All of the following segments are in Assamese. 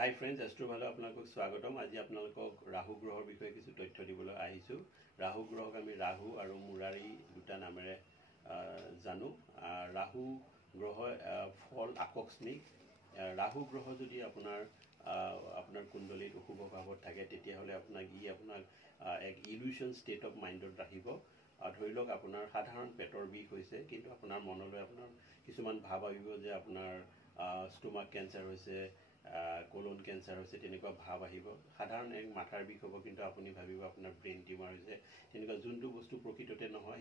হাই ফ্ৰেণ্ডছ, এষ্ট্ৰোভালে আপোনালোকক স্বাগতম। আজি আপোনালোকক ৰাহু গ্ৰহৰ বিষয়ে কিছু তথ্য দিবলৈ আহিছোঁ। ৰাহু গ্ৰহক আমি ৰাহু আৰু মুৰাৰী দুটা নামেৰে জানো। ৰাহু গ্ৰহ ফল আকস্মিক। ৰাহু গ্ৰহ যদি আপোনাৰ কুণ্ডলীত অশুভ ভাৱত থাকে, তেতিয়াহ'লে আপোনাক এক ইলিউশ্যন ষ্টেট অফ মাইণ্ডত ৰাখিব। ধৰি লওক আপোনাৰ সাধাৰণ পেটৰ বিষ হৈছে, কিন্তু আপোনাৰ মনলৈ আপোনাৰ কিছুমান ভাৱ আহিব যে আপোনাৰ ষ্টমাক কেঞ্চাৰ হৈছে, কোলন কেঞ্চাৰ হৈছে, তেনেকুৱা ভাৱ আহিব। সাধাৰণ এক মাথাৰ বিষ হ'ব, কিন্তু আপুনি ভাবিব আপোনাৰ ব্ৰেইন টিউমাৰ হৈছে। তেনেকুৱা যোনটো বস্তু প্ৰকৃততে নহয়,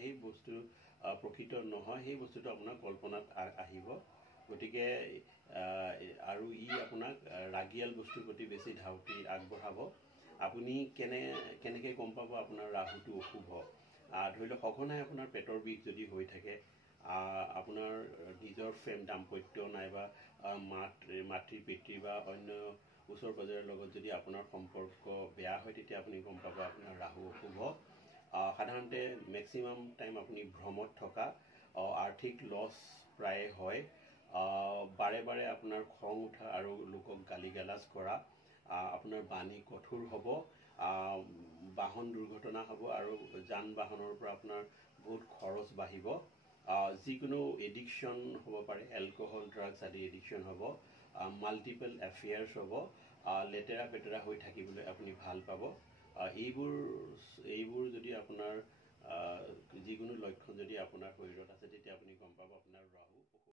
সেই বস্তুটো আপোনাৰ কল্পনাত আহিব। গতিকে আৰু আপোনাক ৰাগিয়াল বস্তুৰ প্ৰতি বেছি ধাউতি আগবঢ়াব। আপুনি কেনেকৈ গম পাব আপোনাৰ ৰাহুটো অশুভ? ধৰি লওক সঘনাই আপোনাৰ পেটৰ বিষ যদি হৈ থাকে, আপোনাৰ নিজৰ দাম্পত্য নাইবা মাতৃ পিতৃ বা অন্য ওচৰ পাজৰৰ লগত যদি আপোনাৰ সম্পৰ্ক বেয়া হয়, তেতিয়া আপুনি গম পাব আপোনাৰ ৰাহু অশুভ। সাধাৰণতে মেক্সিমাম টাইম আপুনি ভ্ৰমত থকা, আৰ্থিক লছ প্ৰায় হয়, বাৰে বাৰে আপোনাৰ খং উঠা আৰু লোকক গালি গালাজ কৰা, আপোনাৰ বাণী কঠোৰ হ'ব, বাহন দুৰ্ঘটনা হ'ব আৰু যান বাহনৰ পৰা আপোনাৰ বহুত খৰচ বাঢ়িব। যিকোনো এডিকশ্যন হ'ব পাৰে, এলকহল ড্ৰাগছ আদি এডিকশ্যন হ'ব, মাল্টিপল এফেয়াৰ্ছ হ'ব, লেতেৰা পেতেৰা হৈ থাকিবলৈ আপুনি ভাল পাব। এইবোৰ যদি আপোনাৰ যিকোনো লক্ষণ যদি আপোনাৰ শৰীৰত আছে, তেতিয়া আপুনি গম পাব আপোনাৰ ৰাহু